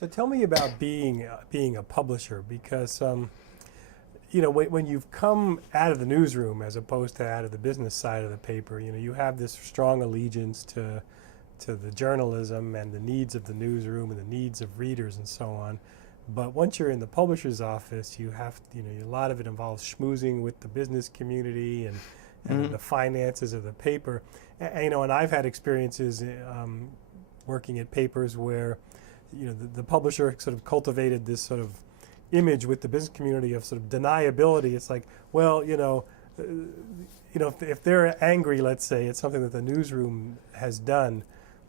So tell me about being a publisher, because when you've come out of the newsroom as opposed to out of the business side of the paper, you have this strong allegiance to the journalism and the needs of the newsroom and the needs of readers and so on. But once you're in the publisher's office, you have, a lot of it involves schmoozing with the business community and the finances of the paper. And I've had experiences working at papers where, the publisher sort of cultivated this sort of image with the business community of sort of deniability. It's like, well, if they're angry, let's say, it's something that the newsroom has done,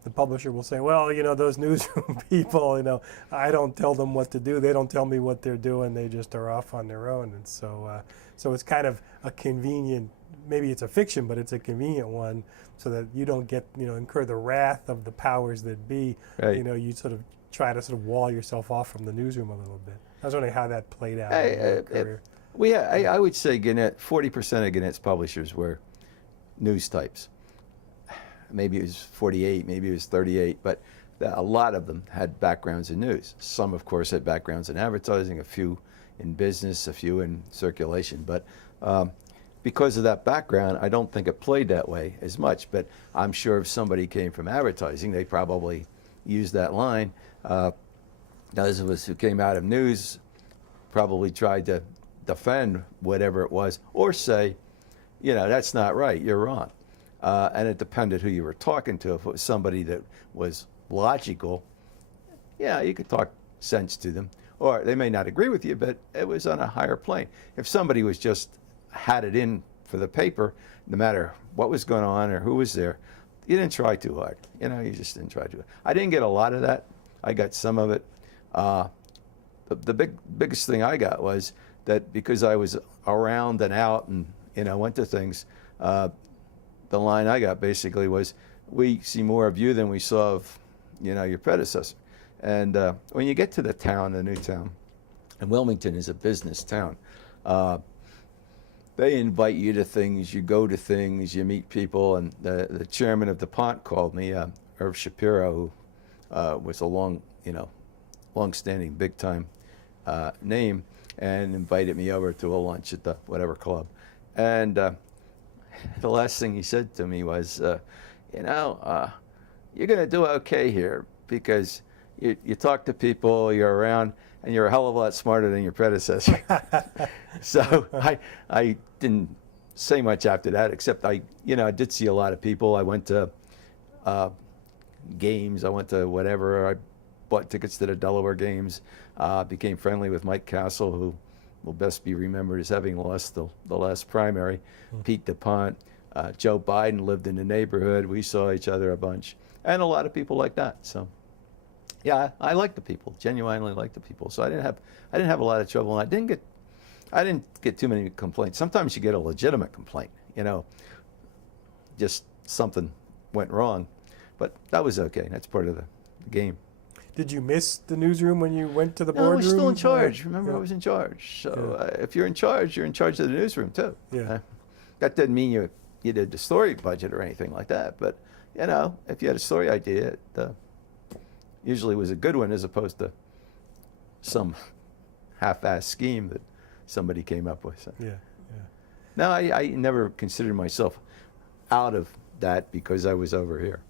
the publisher will say, well, those newsroom people, I don't tell them what to do. They don't tell me what they're doing. They just are off on their own. And so it's kind of a convenient, maybe it's a fiction, but it's a convenient one, so that you don't get, incur the wrath of the powers that be. Right. You sort of try to sort of wall yourself off from the newsroom a little bit. I was wondering how that played out in your career. I would say 40% of Gannett's publishers were news types. Maybe it was 48, maybe it was 38, but a lot of them had backgrounds in news. Some, of course, had backgrounds in advertising, a few in business, a few in circulation. But because of that background, I don't think it played that way as much. But I'm sure if somebody came from advertising, they probably used that line. Those of us who came out of news probably tried to defend whatever it was, or say, that's not right, you're wrong. And it depended who you were talking to. If it was somebody that was logical, you could talk sense to them. Or they may not agree with you, but it was on a higher plane. If somebody was just had it in for the paper, no matter what was going on or who was there, you didn't try too hard. You just didn't try too hard. I didn't get a lot of that. I got some of it. The biggest thing I got was that because I was around and out and went to things, the line I got basically was, we see more of you than we saw of your predecessor. And when you get to the town, the new town, and Wilmington is a business town, they invite you to things, you go to things, you meet people. And the chairman of DuPont called me, Irv Shapiro, who was a long-standing, big-time name, and invited me over to a lunch at the whatever club. And the last thing he said to me was, you're going to do okay here, because you talk to people, you're around, and you're a hell of a lot smarter than your predecessor. So I didn't say much after that, except I did see a lot of people. I went to games, I went to whatever. I bought tickets to the Delaware games, became friendly with Mike Castle, who will best be remembered as having lost the last primary. Pete DuPont, Joe Biden lived in the neighborhood. We saw each other a bunch, and a lot of people like that. So, I like the people, genuinely like the people. So I didn't have a lot of trouble, and I didn't get too many complaints. Sometimes you get a legitimate complaint, just something went wrong, but that was okay. That's part of the game. Did you miss the newsroom when you went to the boardroom? I was still in charge. Remember, I was in charge. So if you're in charge of the newsroom too. Yeah. That doesn't mean you did the story budget or anything like that. But if you had a story idea, it usually was a good one, as opposed to some half-assed scheme that somebody came up with. So. Yeah. No, I never considered myself out of that because I was over here.